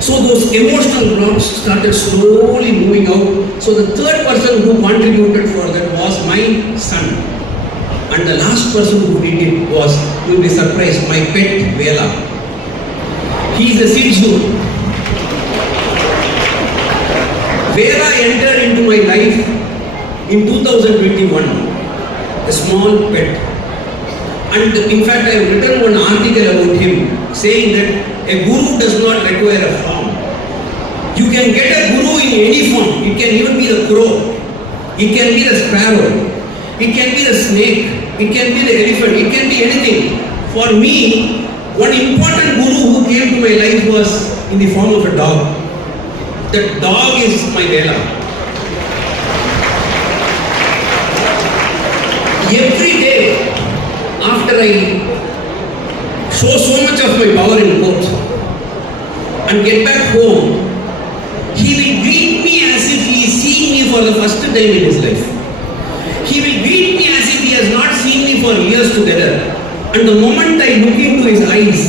So those emotional blocks started slowly moving out. So the third person who contributed for that was my son. And the last person who did it was, you will be surprised, my pet Vela. He is a Shih Tzu. Vela entered into my life in 2021, a small pet. And in fact, I have written one article about him saying that a guru does not require a form. You can get a guru in any form. It can even be the crow. It can be the sparrow. It can be the snake. It can be the elephant. It can be anything. For me, one important guru who came to my life was in the form of a dog. That dog is my Vela. Every day, after I show so much of my power in court and get back home, he will greet me as if he is seeing me for the first time in his life. He will greet me as if he has not seen me for years together. And the moment I look into his eyes,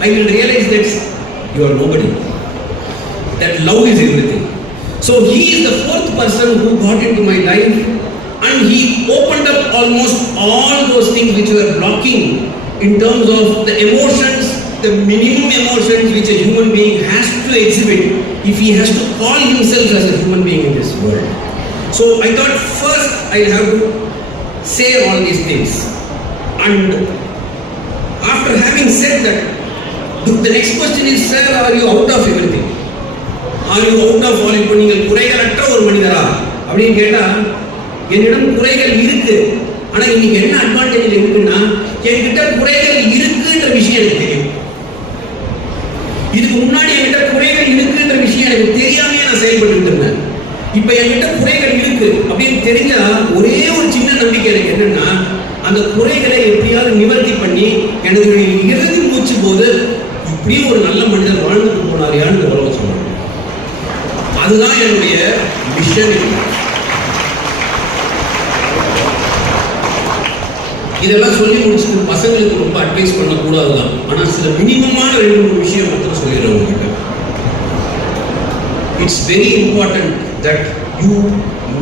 I will realize that you are nobody. That love is everything. So he is the fourth person who got into my life, and he opened up almost all those things which were blocking in terms of the emotions, the minimum emotions which a human being has to exhibit if he has to call himself as a human being in this world. So I thought first I have to say all these things. And after having said that, the next question is, sir, are you out of everything? Are you out of all? இப்போ நீங்கள் குறைகளற்ற ஒரு மனிதரா அப்படின்னு கேட்டா, என்னிடம் குறைகள் இருக்கு. ஆனா இன்னைக்கு என்ன அட்வான்டேஜ் இருக்குன்னா, என்கிட்ட குறைகள் இருக்குன்ற விஷயம் எனக்கு தெரியும். இதுக்கு முன்னாடி என்கிட்ட குறைகள் இருக்குன்ற விஷயம் எனக்கு தெரியாமையே நான் செயல்பட்டு இருந்தேன். இப்ப என்கிட்ட குறைகள் இருக்கு அப்படின்னு தெரிஞ்சா ஒரே ஒரு சின்ன நம்பிக்கை எனக்கு என்னன்னா, அந்த குறைகளை எப்படியாவது நிவர்த்தி பண்ணி எனக்கு இறுதி மூச்சு போது இப்படியும் ஒரு நல்ல மனிதர் வாழ்ந்துட்டு போனாரியான்னு உறவு சொன்னாங்க. அதுதான் என்னுடைய மிஷன். இதெல்லாம் சொல்லி முடிச்சுட்டு பசங்களுக்கு ரொம்ப அட்வைஸ் பண்ணக்கூடாதுதான். ஆனா சில மினிமமான 2-3 விஷயம் மட்டும் சொல்லிடுறேன் உங்ககிட்ட. It's very important that you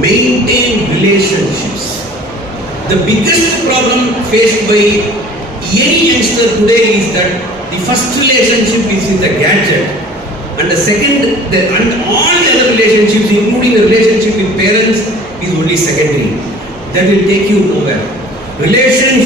maintain relationships. The biggest problem faced by any youngster today is that the first relationship is with the gadget, and the second, and all the other relationships, including the relationship with parents, is only secondary. That will take you nowhere. Relationship